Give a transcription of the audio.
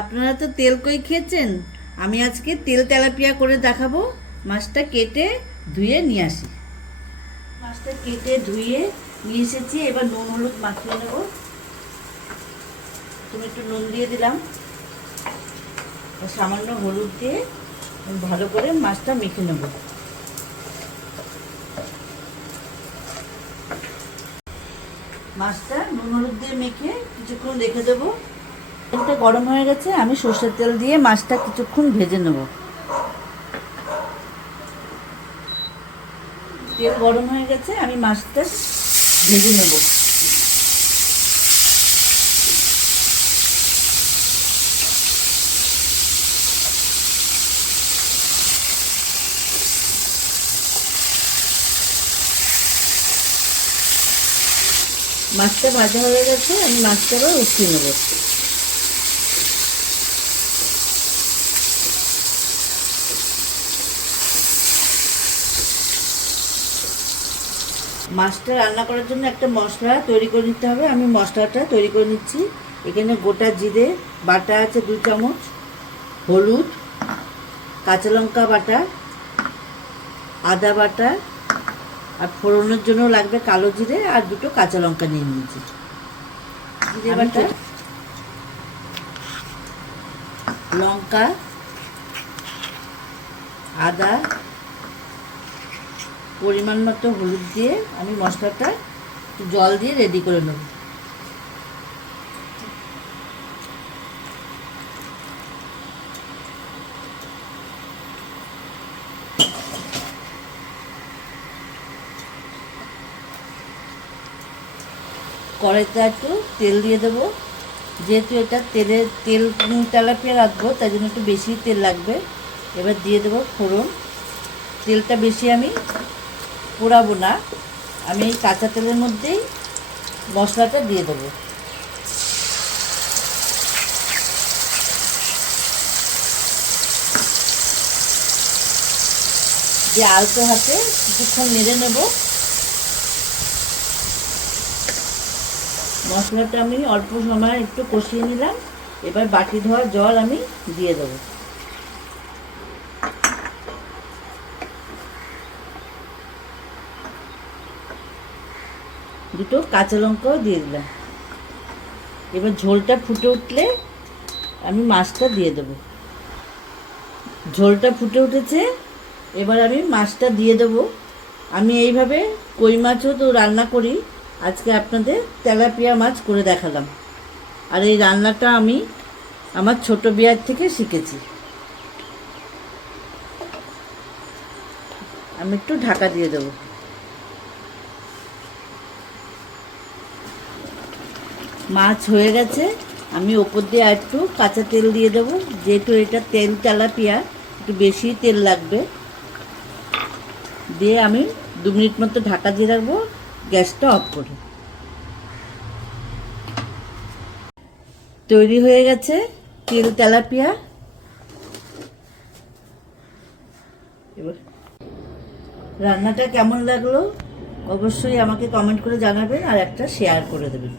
আপনারা তো তেল কই খেয়েছেন, আমি আজকে তেল তেলাপিয়া করে দেখাবো। মাছটা কেটে ধুয়ে নিয়ে আসি। মাছটা কেটে ধুয়ে নিয়ে এসেছি, এবার নুন হলুদ মাখিয়ে নেব। তুমি একটু নুন দিয়ে দিলাম, সামান্য হলুদ দিয়ে ভালো করে মাছটা মেখে নেব। মাছটা নুন হলুদ দিয়ে মেখে কিছুক্ষণ রেখে দেবো। তেলটা গরম হয়ে গেছে, আমি সর্ষের তেল দিয়ে মাছটা কিছুক্ষণ ভেজে নেব। তেল গরম হয়ে গেছে, আমি মাছটা ভেজে নেব। মাছটা ভাজা হয়ে গেছে, আমি মাছটা আবার উঠিয়ে নেব। মাছটা রান্না করার জন্য একটা মশলা তৈরি করে নিতে হবে। আমি মশলাটা তৈরি করে নিচ্ছি। এখানে গোটা জিরে বাটা আছে 2 চামচ, হলুদ, কাঁচা লঙ্কা বাটা, আদা বাটা, আর ফোড়নের জন্য লাগবে কালো জিরে আর 2টো কাঁচা লঙ্কা নিয়ে নিয়েছি। জিরে বাটা, লঙ্কা, আদা, পরিমাণ মতো হলুদ দিয়ে আমি মশলাটা জল দিয়ে রেডি করে নেব। কড়াইতে একটু তেল দিয়ে দেবো। যেহেতু এটা তেল তেলাপিয়া রাখবো, তাই জন্য একটু বেশি তেল লাগবে। এবার দিয়ে দেবো ফোড়ন। তেলটা বেশি আমি পোড়াবো না, আমি এই কাঁচা তেলের মধ্যেই মশলাটা দিয়ে দেবো। দিয়ে আলতো হাতে কিছুক্ষণ নেড়ে নেব। মশলাটা আমি অল্প সময় একটু কষিয়ে নিলাম। এবার বাটি ধোয়া জল আমি দিয়ে দেবো। দুটো কাঁচা লঙ্কাও দিয়ে দিলাম। এবার ঝোলটা ফুটে উঠলে আমি মাছটা দিয়ে দেব। ঝোলটা ফুটে উঠেছে, এবার আমি মাছটা দিয়ে দেব। আমি এইভাবে কই মাছও তো রান্না করি, আজকে আপনাদের তেলাপিয়া মাছ করে দেখালাম। আর এই রান্নাটা আমি আমার ছোট বিয়ার থেকে শিখেছি। আমি একটু ঢাকা দিয়ে দেবো। মাছ হয়ে গেছে, আমি ওপর দিয়ে একটু কাঁচা তেল দিয়ে দেবো। যেহেতু এটা তেল তেলাপিয়া, একটু বেশি তেল লাগবে। দিয়ে আমি 2 মিনিট মতো ঢাকা দিয়ে রাখবো, গ্যাসটা অফ করে। তৈরি হয়ে গেছে তেল তেলাপিয়া। এবার রান্নাটা কেমন লাগলো অবশ্যই আমাকে কমেন্ট করে জানাবেন, আর একটা শেয়ার করে দেবেন।